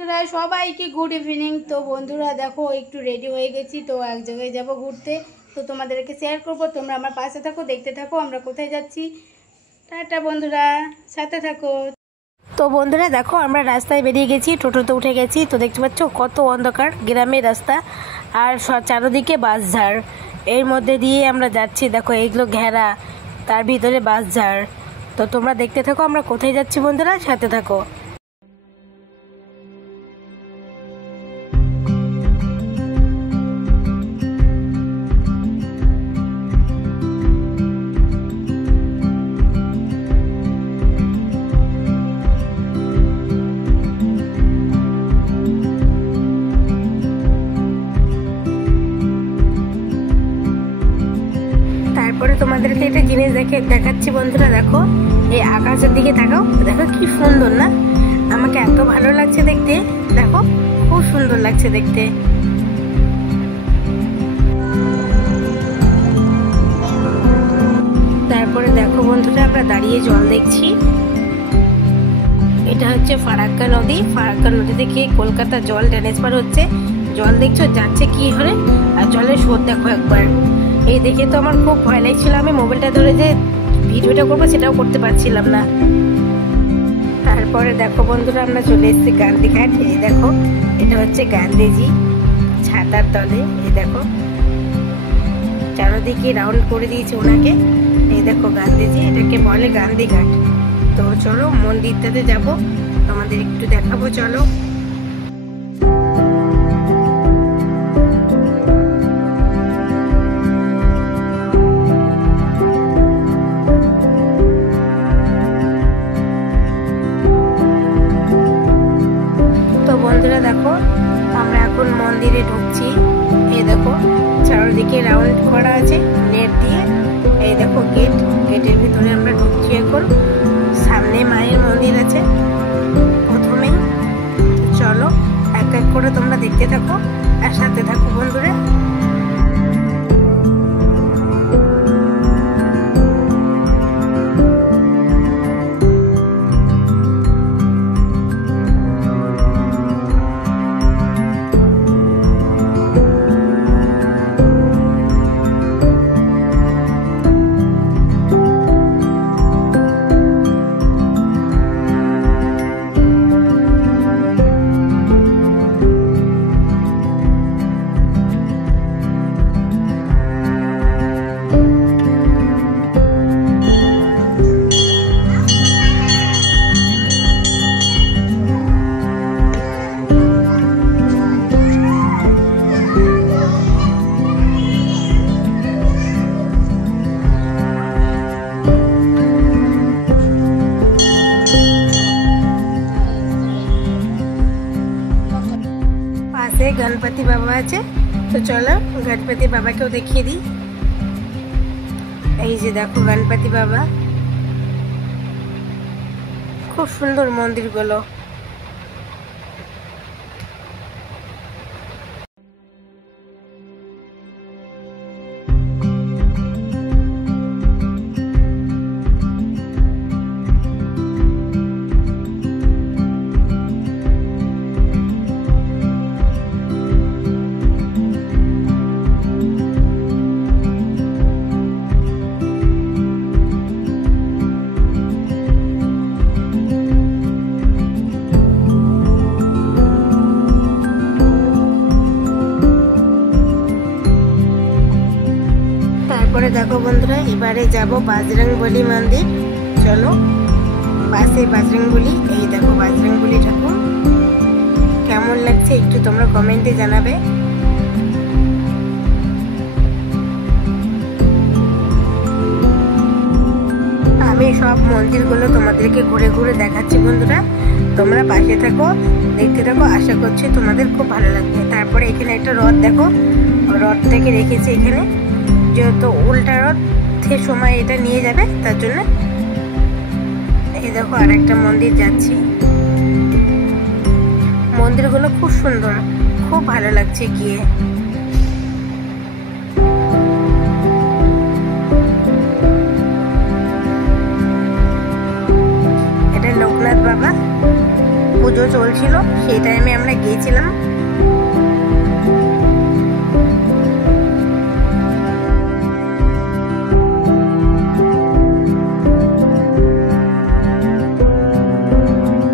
বন্ধুরা সবাইকে good evening. তো বন্ধুরা দেখো একটু রেডি হয়ে গেছি, তো এক জায়গায় যাব ঘুরতে, তো তোমাদেরকে শেয়ার করব। তোমরা আমার পাশে থাকো, দেখতে থাকো আমরা কোথায় যাচ্ছি। টাটা বন্ধুরা, সাথে থাকো। তো বন্ধুরা দেখো আমরা রাস্তায় বেরিয়ে গেছি, টোটোতে উঠে গেছি। তো দেখতে পাচ্ছ কত অন্ধকার গ্রামের রাস্তা, আর চারোদিকে বাঁশঝাড়, এর মধ্যে দিয়ে আমরা যাচ্ছি। দেখো এইগুলো ঘেরা, তার ভিতরে বাঁশঝাড়। তো তোমরা দেখতে থাকো আমরা কোথায় যাচ্ছি বন্ধুরা, সাথে থাকো। তারপরে তোমাদেরকে একটা জিনিস দেখাচ্ছি বন্ধুরা। দেখো এই আকাশের দিকে তাকাও, দেখো কি সুন্দর না? আমাকে এত ভালো লাগছে দেখতে, দেখো খুব সুন্দর লাগছে দেখতে। তারপরে দেখো বন্ধুরা আমরা দাঁড়িয়ে জল দেখছি। এটা হচ্ছে ফারাক্কা নদী। ফারাক্কা নদী থেকে কলকাতা জল ট্রান্সফার হচ্ছে। জল দেখছো যাচ্ছে কি হরে, আর জলের স্রোত দেখো একবার। এই দেখে তো আমার খুব ভয় লাগছিল, আমি মোবাইলটা ধরে যে ভিডিওটা করবো সেটাও করতে পারছিলাম না। তারপরে দেখো বন্ধুরা আমরা চলে এসেছি গান্ধীঘাট। এই দেখো এটা হচ্ছে গান্ধীজি ছাতার তলে। এই দেখো চারদিকে রাউন্ড করে দিয়েছে ওনাকে। এই দেখো গান্ধীজি, এটাকে বলে গান্ধীঘাট। তো চলো মন্দিরটাতে যাব, তোমাদের একটু দেখাবো, চলো। বন্ধুরা দেখো আমরা এখন মন্দিরে ঢুকছি। এই দেখো চারদিকে রাউন্ড করা আছে নেট দিয়ে। এই দেখো গেট, গেটের ভিতরে আমরা ঢুকছি এখন। সামনে মায়ের মন্দির আছে প্রথমেই। চলো এক এক করে তোমরা দেখতে থাকো আর সাথে থাকো বন্ধুরা। পাশে গণপতি বাবা আছে, তো চলো গণপতি বাবাকেও দেখিয়ে দিই। এই যে দেখো গণপতি বাবা, খুব সুন্দর মন্দিরগুলো। তারপরে দেখো বন্ধুরা এবারে যাব বজরংবলী মন্দির। চলো পাশে বজরংবলী, এই দেখো বজরংবলী ঠাকুর। কেমন লাগছে একটু তোমরা কমেন্টে জানাবে। আমি সব মন্দিরগুলো তোমাদেরকে ঘুরে ঘুরে দেখাচ্ছি বন্ধুরা, তোমরা পাশে থাকো, দেখতে থাকো। আশা করছি তোমাদের খুব ভালো লাগবে। তারপরে এখানে একটা রথ দেখো, রথটাকে রেখেছে এখানে, যেহেতু উল্টা রথের সময় এটা নিয়ে যাবে তার জন্য। এই দেখো আর একটা মন্দির যাচ্ছি। মন্দিরগুলো খুব সুন্দর, খুব ভালো লাগছে গিয়ে। এটা লোকনাথ বাবা। পুজো চলছিল, সেই টাইমে আমরা গিয়েছিলাম।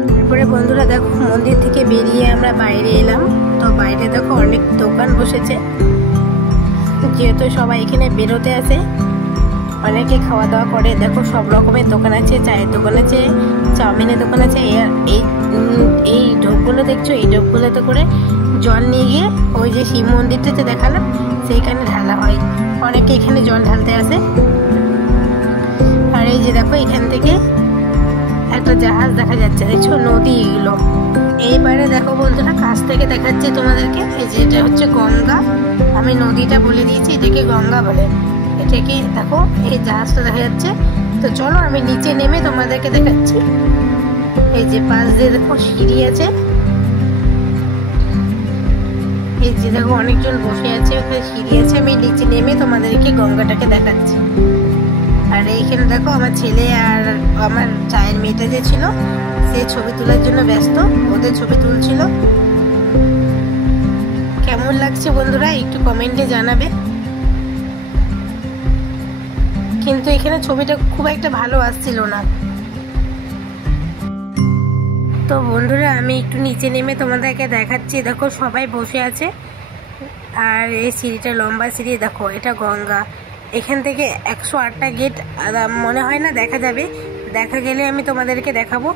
তারপরে বন্ধুরা দেখো, মন্দির থেকে বেরিয়ে আমরা বাইরে এলাম। তো বাইরে দেখো অনেক দোকান বসেছে, যেহেতু সবাই এখানে বেরোতে আসে, অনেকে খাওয়া দাওয়া করে। দেখো সব রকমের দোকান আছে, চায়ের দোকান আছে, চাউমিনের দোকান আছে। এই ঢোকগুলো দেখছো, এই ঢোকগুলোতে করে জল নিয়ে গিয়ে ওই যে শিব মন্দিরটাতে দেখালাম সেইখানে ঢালা হয়। অনেকে এখানে জল ঢালতে আসে। আর এই যে দেখো এখান থেকে একটা জাহাজ দেখা যাচ্ছে, দেখছো নদী এগুলো। এইবারে দেখো বন্ধুরা কাছ থেকে দেখাচ্ছে তোমাদেরকে, এই যে এটা হচ্ছে গঙ্গা। আমি নদীটা বলে দিয়েছি, এটাকে গঙ্গা বলে। এটাকে দেখো এই জাহাজটা দেখা যাচ্ছে। তো চলো আমি নিচে নেমে তোমাদেরকে দেখাচ্ছি। এই যে পাশ দিয়ে দেখো সিঁড়ি আছে, এই যে দেখো অনেকজন বসে আছে, ওখানে সিঁড়ি আছে। আমি নিচে নেমে তোমাদেরকে গঙ্গাটাকে দেখাচ্ছি। আর এইখানে দেখো আমার ছেলে আর আমার চায়ের মেয়েটা যে ছিল, সে ছবি তোলার জন্য ব্যস্ত, ওদের ছবি তুলছিল। কেমন লাগছে বন্ধুরা একটু কমেন্টে জানাবে। কিন্তু এখানে ছবিটা খুব একটা ভালো আসছিল না। তো বন্ধুরা আমি একটু নিচে নেমে তোমাদেরকে দেখাচ্ছি। দেখো সবাই বসে আছে, আর এই সিঁড়িটা লম্বা সিঁড়ি। দেখো এটা গঙ্গা। এখান থেকে 108টা গেট মনে হয় না দেখা যাবে, দেখা গেলে আমি তোমাদেরকে দেখাবো।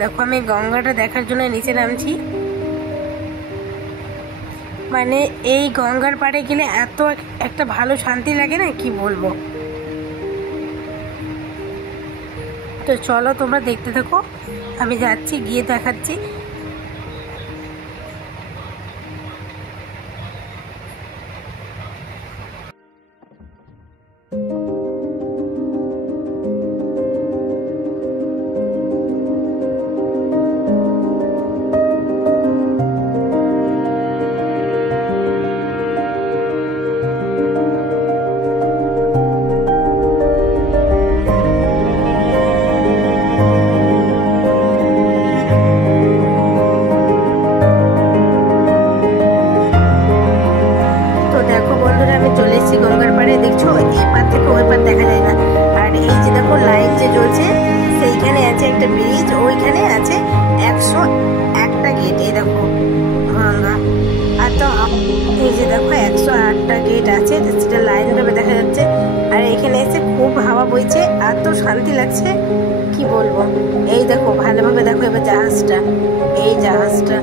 দেখো আমি গঙ্গাটা দেখার জন্য নিচে নামছি। মানে এই গঙ্গার পাড়ে গেলে এত একটা ভালো শান্তি লাগে না, কি বলবো। তো চলো তোমরা দেখতে থাকো, আমি যাচ্ছি, গিয়ে দেখাচ্ছি। গঙ্গার পাড়ে দেখছো, এই পার থেকে ওই পার দেখা যায় না। আর এই যে দেখো লাইট যে জ্বলছে, সেইখানে আছে একটা ব্রিজ, ওইখানে আছে 101টা গেট। এই দেখো গঙ্গা। আর তো এই যে দেখো 108টা গেট আছে, সেটা লাইন ভাবে দেখা যাচ্ছে। আর এখানে এসে খুব হাওয়া বইছে, এত শান্তি লাগছে কি বলবো। এই দেখো ভালোভাবে দেখো এবার জাহাজটা, এই জাহাজটা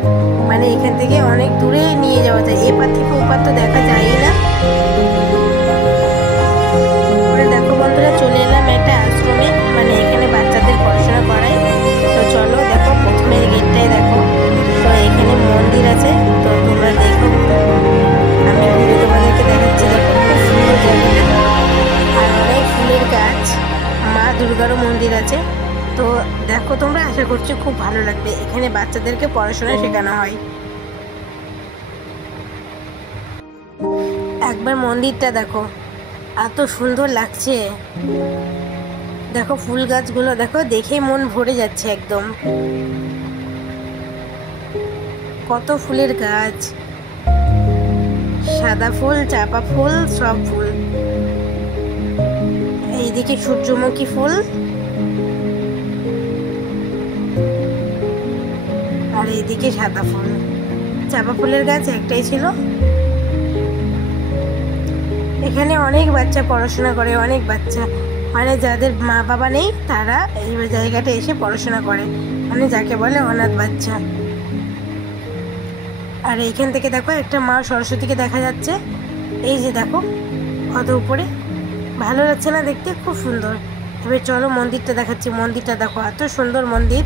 মানে এখান থেকে অনেক দূরে নিয়ে যাওয়া যায়। এপার থেকে ওপার তো দেখা যায় না। দেখো বন্ধুরা চলে এলাম একটা আশ্রমে, মানে এখানে বাচ্চাদের পড়াশোনা করাই। তো চলো দেখো প্রথমের গেটটাই দেখো। তো এখানে মন্দির আছে, তো তোমরা দেখো, আমি ঘুরে তোমাদেরকে দেখাচ্ছি। দেখো খুব সুন্দর জায়গাটা, আর অনেক ফুলের গাছ। মা দুর্গারও মন্দির আছে। তো দেখো তোমরা, আশা করছি খুব ভালো লাগবে। এখানে বাচ্চাদেরকে পড়াশোনা শেখানো হয়। একবার মন্দিরটা দেখো, এত সুন্দর লাগছে। দেখো ফুল গাছগুলো দেখো, দেখে মন ভরে যাচ্ছে একদম। কত ফুলের গাছ, সাদা ফুল, চাপা ফুল, সব ফুল। এইদিকে সূর্যমুখী ফুল, আর এইদিকে সাদা ফুল। চাপা ফুলের গাছ একটাই ছিল। এখানে অনেক বাচ্চা পড়াশোনা করে, অনেক বাচ্চা, মানে যাদের মা বাবা নেই তারা এই জায়গাটা এসে পড়াশোনা করে, মানে যাকে বলে অনাথ বাচ্চা। আর এইখান থেকে দেখো একটা মা সরস্বতীকে দেখা যাচ্ছে। এই যে দেখো কত উপরে, ভালো লাগছে না দেখতে, খুব সুন্দর। এবার চলো মন্দিরটা দেখাচ্ছি। মন্দিরটা দেখো, এত সুন্দর মন্দির।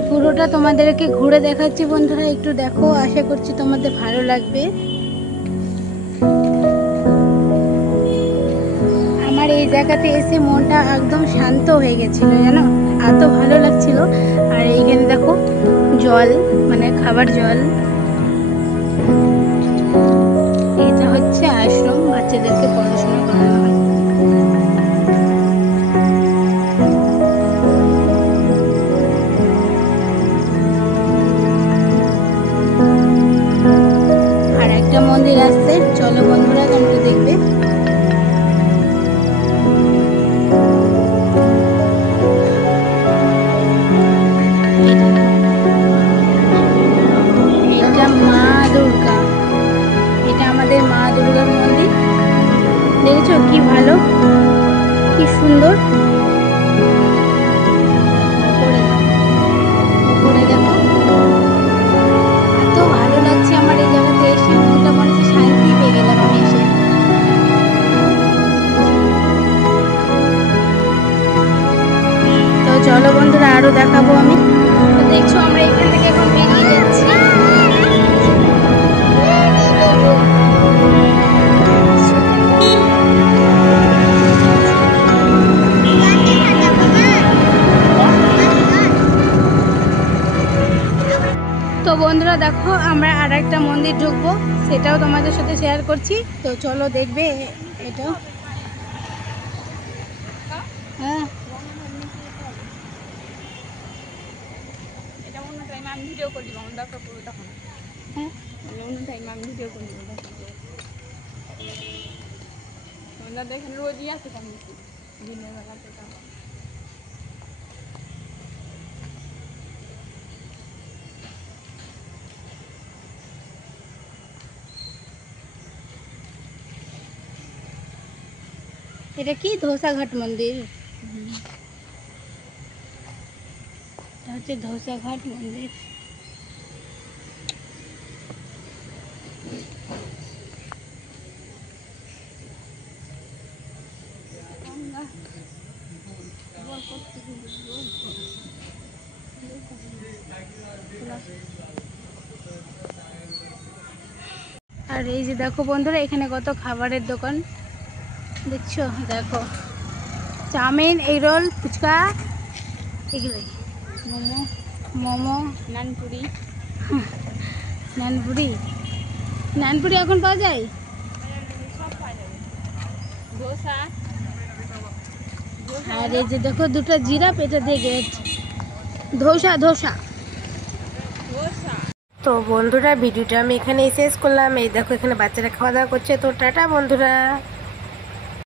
আমি পুরোটা তোমাদেরকে ঘুরে দেখাচ্ছি বন্ধুরা, একটু দেখো, আশা করছি তোমাদের ভালো লাগবে। আমার এই জায়গাতে এসে মনটা একদম শান্ত হয়ে গেছিল জানো, এত ভালো লাগছিল। আর এইখানে দেখো জল, মানে খাবার জল, এটা হচ্ছে আশ্রম, বাচ্চাদেরকে পড়াশোনা করানো হয়। আর একটা মন্দির আসছে, চলো বন্ধুরা তোমরা দেখবে। এটা মা দুর্গা, এটা আমাদের মা দুর্গার মন্দির। দেখেছো কি ভালো, কি সুন্দর। উপরে দেখো, এত ভালো লাগছে আমার এই জায়গাতে এসে, মনটা মনে হচ্ছে শান্তি পেয়ে গেলাম আমি এসে। তো চলো বন্ধুরা আরো দেখাবো আমি। তো দেখছো আমরা এখান থেকে এখন বেরিয়ে যাচ্ছি। তো বন্ধুরা দেখো আমরা আর একটা মন্দির ঢুকবো, সেটাও তোমাদের সাথে শেয়ার করছি। তো চলো দেখবে এটাও। হ্যাঁ এটা অন্য টাইম আমি ভিডিও করে দিব, আমার দরকার পড়বে তখন। হ্যাঁ অন্য টাইম আমি ভিডিও করে দিব। তোমাদের দেখেন রোজই আছে আমি দিনের বেলাতে। এটা কি ধোসাঘাট মন্দির, এটা হচ্ছে ধোসাঘাট মন্দির। আর এই যে দেখো বন্ধুরা এখানে কত খাবারের দোকান দেখছো, দেখো চাউমিন, এগরোল, ফুচকা, এগুলোই, মোমো, মোমো, নানপুরি, নানপুরি। নানপুরি এখন পাওয়া যায়? সব পাওয়া যাবে। ধোসা। আর এই যে দেখো দুটো জিরাফ, এটা দিয়ে গেট, ধোসা ধোসা। তো বন্ধুরা ভিডিওটা আমি এখানেই শেষ করলাম। এই দেখো এখানে বাচ্চারা খাওয়া দাওয়া করছে। তো টাটা বন্ধুরা।